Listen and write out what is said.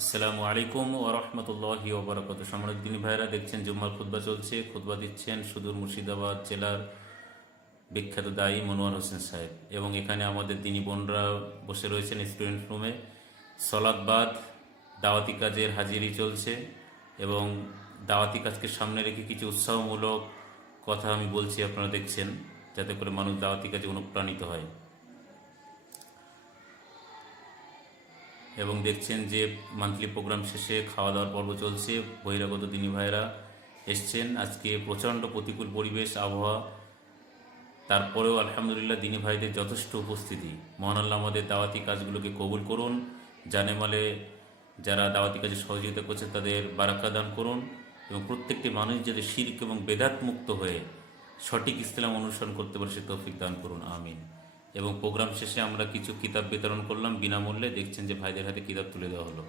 আসসালামু আলাইকুম ওয়া রাহমাতুল্লাহি ওয়া বারাকাতুহু। সম্মানিত দিনী ভাইরা, দেখছেন জুম্মার খুতবা চলছে। খুতবা দিচ্ছেন সুদূর মুর্শিদাবাদ জেলার বিখ্যাত দায়ী মনোয়ার হোসেন সাহেব, এবং এখানে আমাদের দিনী বোনরা বসে রয়েছেন স্টুডেন্ট রুমে। সলাৎ বাদ দাওয়াতি কাজের হাজিরি চলছে, এবং দাওয়াতি কাজকে সামনে রেখে কিছু উৎসাহমূলক কথা আমি বলছি, আপনারা দেখছেন, যাতে করে মানুষ দাওয়াতি কাজে অনুপ্রাণিত হয়। এবং দেখছেন যে মান্থলি প্রোগ্রাম শেষে খাওয়া দাওয়ার পর্ব চলছে। বহিরাগত দিনী ভাইরা এসছেন। আজকে প্রচণ্ড প্রতিকূল পরিবেশ, আবহাওয়া, তারপরেও আলহামদুলিল্লাহ দিনী ভাইদের যথেষ্ট উপস্থিতি। মহান আল্লাহ আমাদের দাওয়াতি কাজগুলোকে কবুল করুন। জানেমালে যারা দাওয়াতি কাজে সহযোগিতা করছে তাদের বারাকা দান করুন, এবং প্রত্যেকটি মানুষ যাতে শিরক এবং বেদাত মুক্ত হয়ে সঠিক ইসলাম অনুসরণ করতে পারে সে তৌফিক দান করুন, আমিন। এবং প্রোগ্রাম শেষে আমরা কিছু কিতাব বিতরণ করলাম বিনামূল্যে। দেখছেন যে ভাইদের হাতে কিতাব তুলে দেওয়া হলো।